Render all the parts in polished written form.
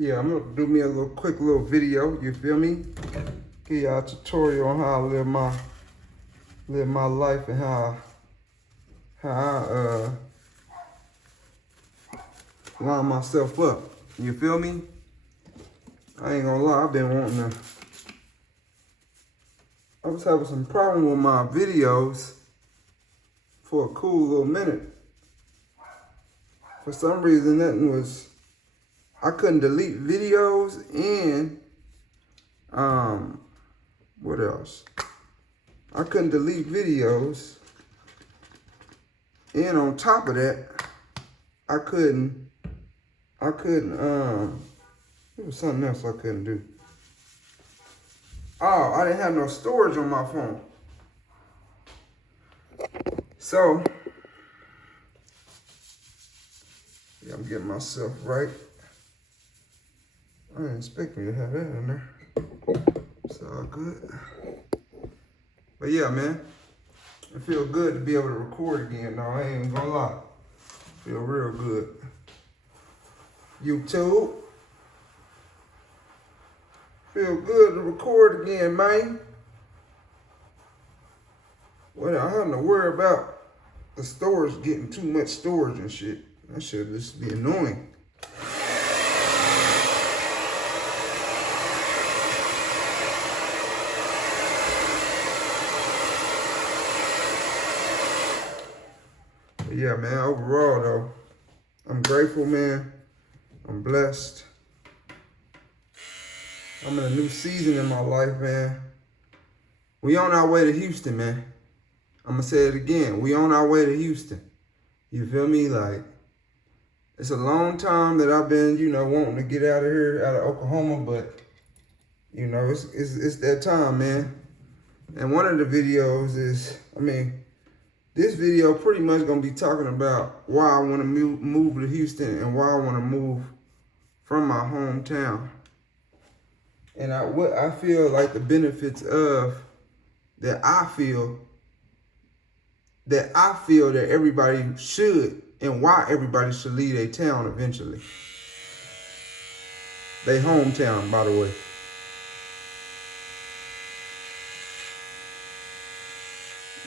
Yeah, I'm gonna do me a quick little video, you feel me? Give y'all a tutorial on how I live my life and how I line myself up. You feel me? I ain't gonna lie, I was having some problem with my videos for a cool little minute. For some reason, I couldn't delete videos and, what else? I couldn't delete videos. And on top of that, I couldn't, there was something else I couldn't do. Oh, I didn't have no storage on my phone. So, yeah, I'm getting myself right. I didn't expect me to have that in there. It's all good. But yeah, man, it feels good to be able to record again, though. I ain't gonna lie. Feel real good. YouTube. Feel good to record again, man. Well, I don't have to worry about the storage getting too much storage and shit. That should just be annoying. But yeah, man, overall though, I'm grateful, man. I'm blessed. I'm in a new season in my life, man. We on our way to Houston, man. I'm gonna say it again. We on our way to Houston. You feel me? Like, it's a long time that I've been, wanting to get out of here, out of Oklahoma, but, it's that time, man. And one of the videos is, this video pretty much gonna be talking about why I wanna move to Houston and why I wanna move from my hometown. And what I feel like the benefits of that I feel that everybody should, and why everybody should leave their town eventually. They hometown, by the way.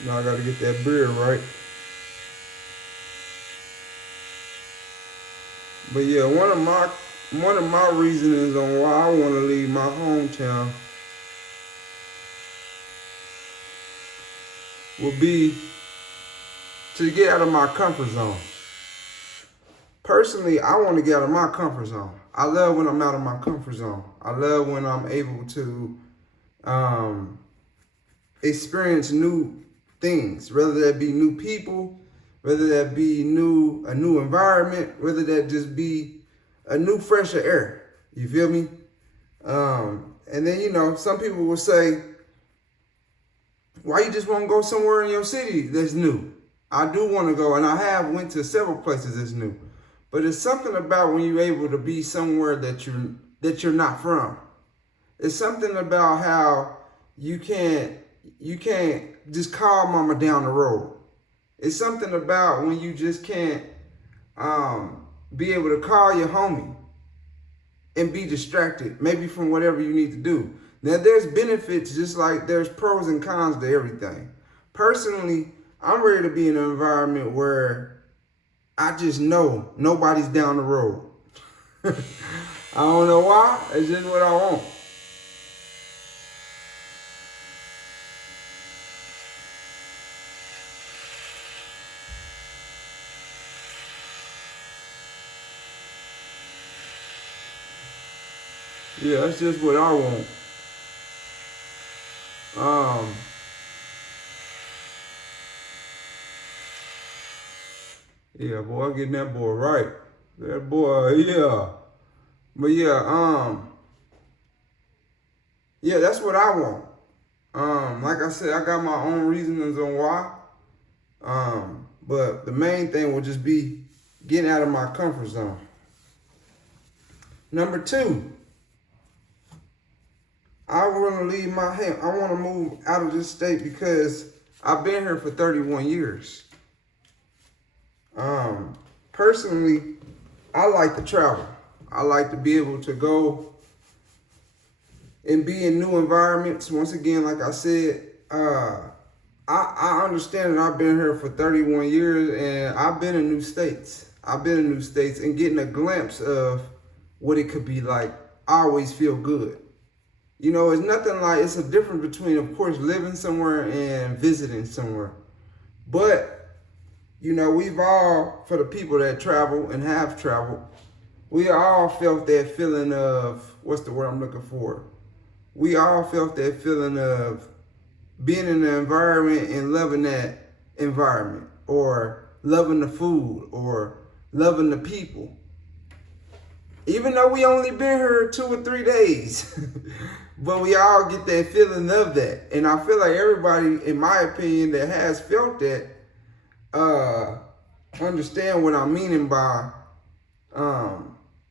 Now I gotta get that beer right. But yeah, one of my reasons on why I want to leave my hometown will be to get out of my comfort zone. Personally, I want to get out of my comfort zone. I love when I'm out of my comfort zone. I love when I'm able to experience new things, whether that be new people, whether that be a new environment, whether that just be a new fresher air. You feel me? And then, some people will say, why you just want to go somewhere in your city that's new? I do want to go, and I have went to several places that's new. But it's something about when you're able to be somewhere that you're not from. It's something about how you can't just call mama down the road. It's something about when you just can't be able to call your homie and be distracted, maybe from whatever you need to do. Now, there's benefits, just like there's pros and cons to everything. Personally, I'm ready to be in an environment where I just know nobody's down the road. I don't know why, it's just what I want. Yeah, that's just what I want. Yeah, boy, getting that boy right. That boy, yeah. But yeah, yeah, that's what I want. Like I said, I got my own reasons on why. But the main thing will just be getting out of my comfort zone. Number 2, I want to leave I want to move out of this state because I've been here for 31 years. Personally, I like to travel. I like to be able to go and be in new environments. Once again, like I said, I understand that I've been here for 31 years and I've been in new states. I've been in new states and getting a glimpse of what it could be like. I always feel good. You know, it's nothing like, it's a difference between, of course, living somewhere and visiting somewhere. But, you know, we've all, for the people that travel and have traveled, we all felt that feeling of, what's the word I'm looking for? We all felt that feeling of being in the environment and loving that environment, or loving the food, or loving the people. Even though we only been here 2 or 3 days, but we all get that feeling of that. And I feel like everybody, in my opinion, that has felt that, understand what I'm meaning by,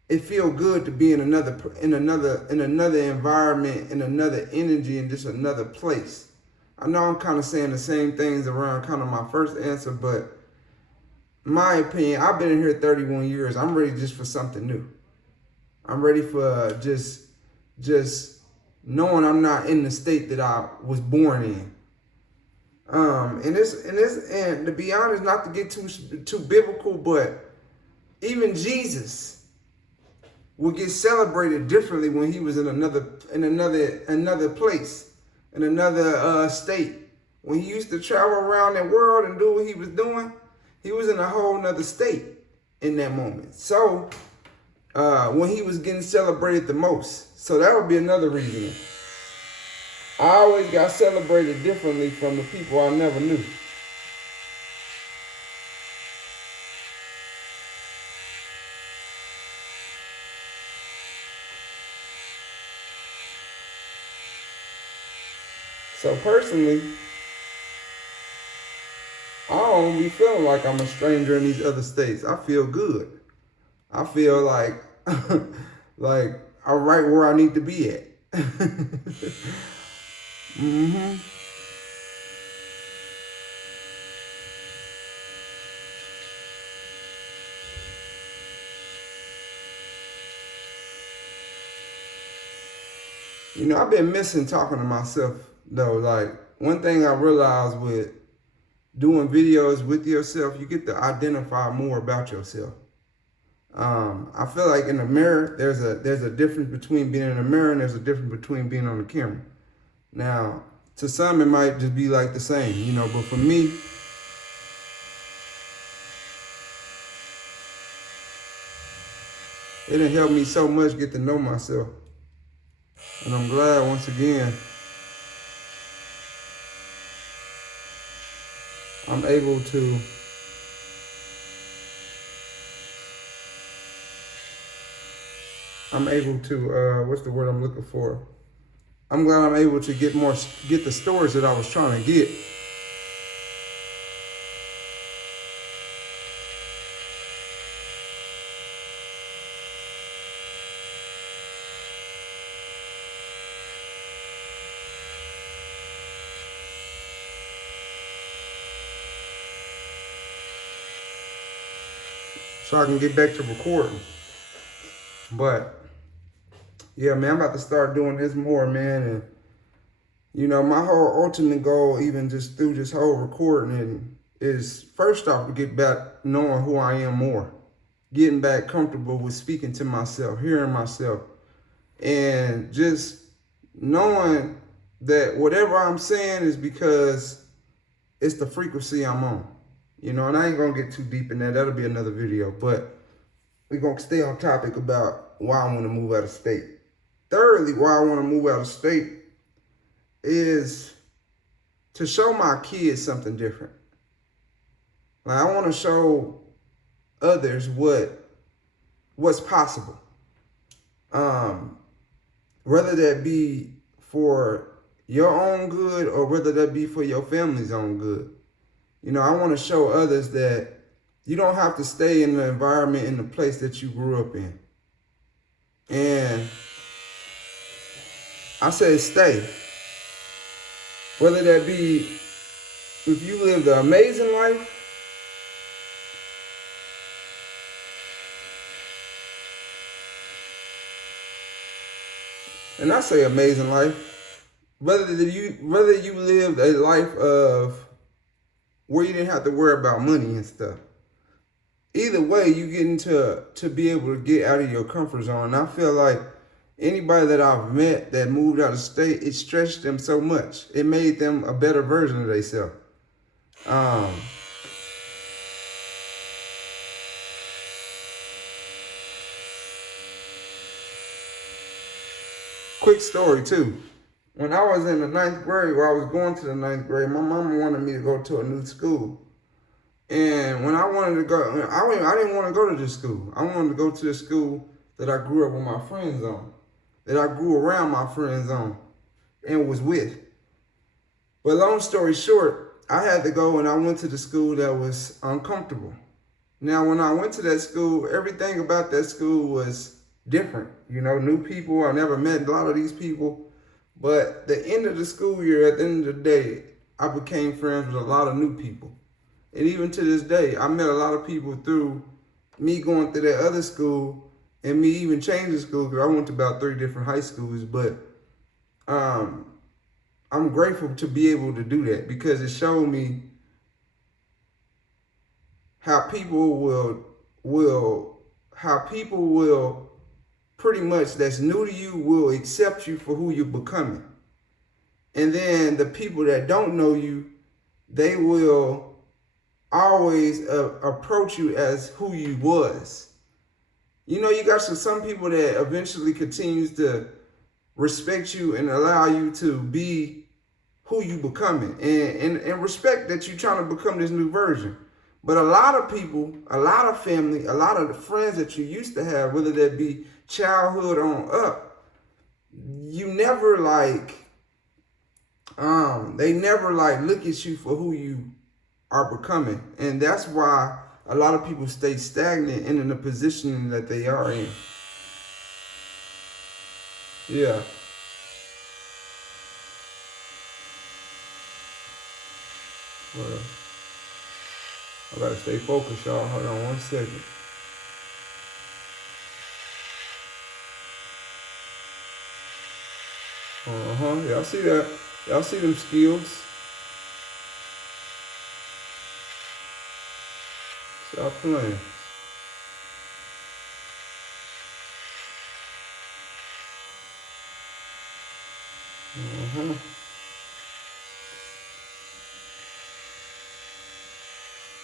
it feel good to be in another environment, in another energy, in just another place. I know I'm kind of saying the same things around kind of my first answer, but my opinion, I've been in here 31 years. I'm ready just for something new. I'm ready for just knowing I'm not in the state that I was born in. And to be honest, not to get too biblical, but even Jesus would get celebrated differently when he was in another place, in another state. When he used to travel around the world and do what he was doing, he was in a whole nother state in that moment. So when he was getting celebrated the most. So that would be another reason. I always got celebrated differently from the people I never knew. So personally, I don't be feeling like I'm a stranger in these other states. I feel good. I feel like like I'm right where I need to be at. You know, I've been missing talking to myself though. Like, one thing I realized with doing videos with yourself, you get to identify more about yourself. I feel like in the mirror, there's a difference between being in the mirror and there's a difference between being on the camera. Now, to some, it might just be like the same, you know, but for me, it done helped me so much get to know myself. And I'm glad, once again, I'm able to what's the word I'm looking for? I'm glad I'm able to get the stories that I was trying to get. So I can get back to recording. But yeah, man, I'm about to start doing this more, man. And you know, my whole ultimate goal, even just through this whole recording, is first off to get back knowing who I am more, getting back comfortable with speaking to myself, hearing myself, and just knowing that whatever I'm saying is because it's the frequency I'm on. You know, and I ain't gonna get too deep in that. That'll be another video. But we're gonna stay on topic about why I want to move out of state. Thirdly, why I want to move out of state is to show my kids something different. Like, I want to show others what's possible. Whether that be for your own good or whether that be for your family's own good. You know, I want to show others that you don't have to stay in the environment, in the place that you grew up in. And I say stay. Whether that be if you lived an amazing life, And I say amazing life, whether you lived a life of where you didn't have to worry about money and stuff. Either way, you getting to be able to get out of your comfort zone. And I feel like anybody that I've met that moved out of state, it stretched them so much. It made them a better version of themselves. Quick story too. When I was in the 9th grade, where I was going to the 9th grade, my mama wanted me to go to a new school. And when I wanted to go, I didn't want to go to this school. I wanted to go to the school that I grew up with my friends on, that I grew around my friends on, and was with. But long story short, I had to go and I went to the school that was uncomfortable. Now, when I went to that school, everything about that school was different. You know, new people. I never met a lot of these people. But the end of the school year, at the end of the day, I became friends with a lot of new people. And even to this day, I met a lot of people through me going through that other school and me even changing school, because I went to about 3 different high schools. But I'm grateful to be able to do that, because it showed me how people will pretty much, that's new to you, will accept you for who you're becoming. And then the people that don't know you, they will always approach you as who you was. You know, you got some people that eventually continues to respect you and allow you to be who you becoming, and respect that you're trying to become this new version. But a lot of people, a lot of family, a lot of the friends that you used to have, whether that be childhood on up, you never they never look at you for who you are becoming. And that's why a lot of people stay stagnant and in the position that they are in. Yeah. Well, I gotta stay focused, y'all. Hold on 1 second. Y'all see that? Y'all see them skills? Stop playing.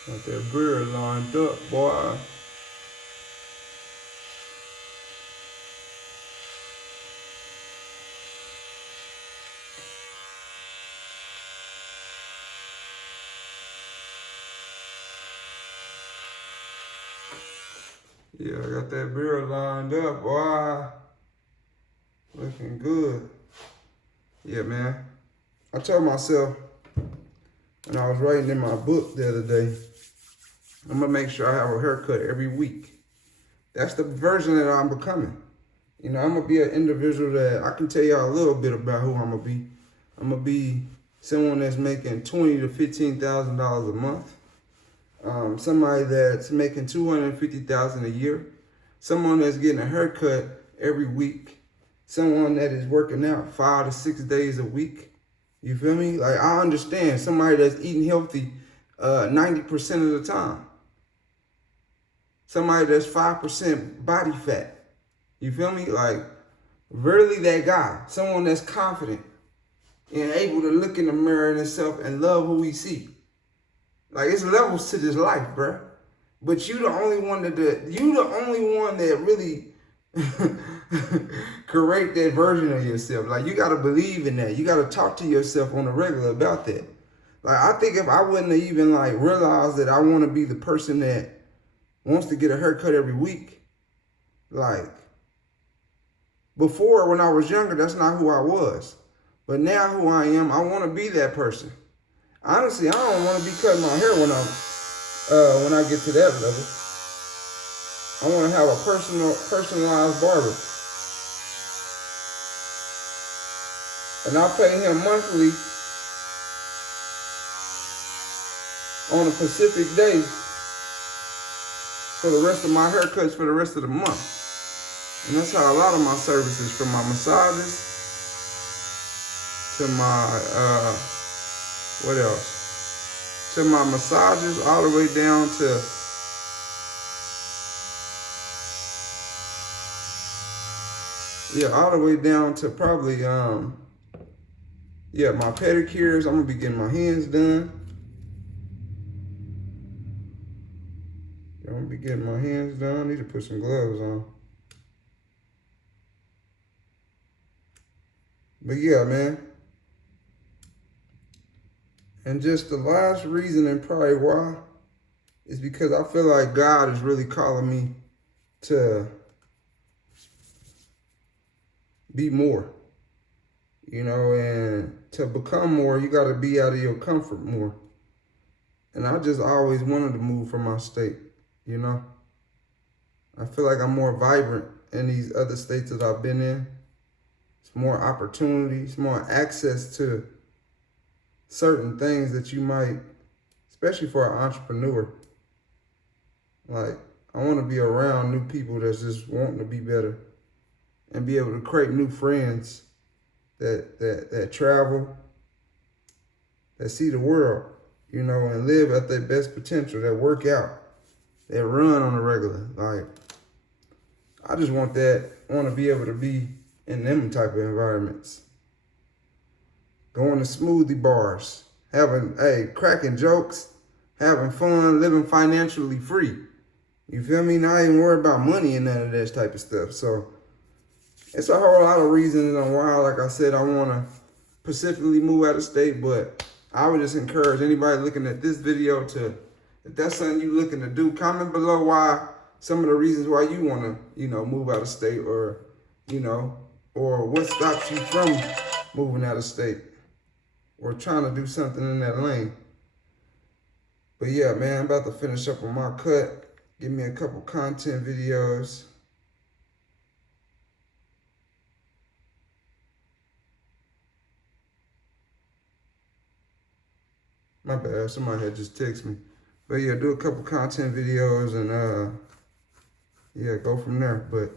Got that beard lined up, boy. Yeah, I got that beard lined up, boy. Looking good. Yeah, man. I told myself when I was writing in my book the other day, I'm gonna make sure I have a haircut every week. That's the version that I'm becoming. You know, I'm gonna be an individual that I can tell y'all a little bit about who I'm gonna be. I'm gonna be someone that's making $20,000 to $15,000 a month. Somebody that's making $250,000 a year. Someone that's getting a haircut every week. Someone that is working out 5 to 6 days a week. You feel me? Like, I understand somebody that's eating healthy 90% of the time. Somebody that's 5% body fat. You feel me? Like, really that guy. Someone that's confident and able to look in the mirror in himself and love who he see. Like, it's levels to this life, bruh. But you the only one that really create that version of yourself. Like, you gotta believe in that. You gotta talk to yourself on a regular about that. Like, I think if I wouldn't have even realized that I want to be the person that wants to get a haircut every week, before, when I was younger, that's not who I was. But now who I am, I want to be that person. Honestly, I don't want to be cutting my hair when I get to that level. I want to have a personalized barber. And I pay him monthly on a specific day for the rest of my haircuts for the rest of the month. And that's how a lot of my services, from my massages to my, what else? To my massages all the way down to, yeah, all the way down to probably, yeah, my pedicures. I'm gonna be getting my hands done. I'm gonna be getting my hands done. I need to put some gloves on. But yeah, man. And just the last reason, and probably why, is because I feel like God is really calling me to be more, you know, and to become more, you got to be out of your comfort more. And I just always wanted to move from my state, you know. I feel like I'm more vibrant in these other states that I've been in. It's more opportunities, more access to certain things that you might, especially for an entrepreneur. Like, I want to be around new people that's just wanting to be better and be able to create new friends that travel, that see the world, you know, and live at their best potential, that work out, that run on a regular. Like, I just want to be able to be in them type of environments. Going to smoothie bars, cracking jokes, having fun, living financially free. You feel me? Not even worry about money and none of that type of stuff. So it's a whole lot of reasons on why, like I said, I want to specifically move out of state. But I would just encourage anybody looking at this video to, if that's something you're looking to do, comment below why, some of the reasons why you want to, you know, move out of state, or, you know, or what stops you from moving out of state or trying to do something in that lane. But yeah, man, I'm about to finish up on my cut. Give me a couple content videos. My bad, somebody had just texted me. But yeah, do a couple content videos and yeah, go from there. But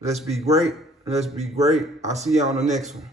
let's be great. Let's be great. I'll see you on the next one.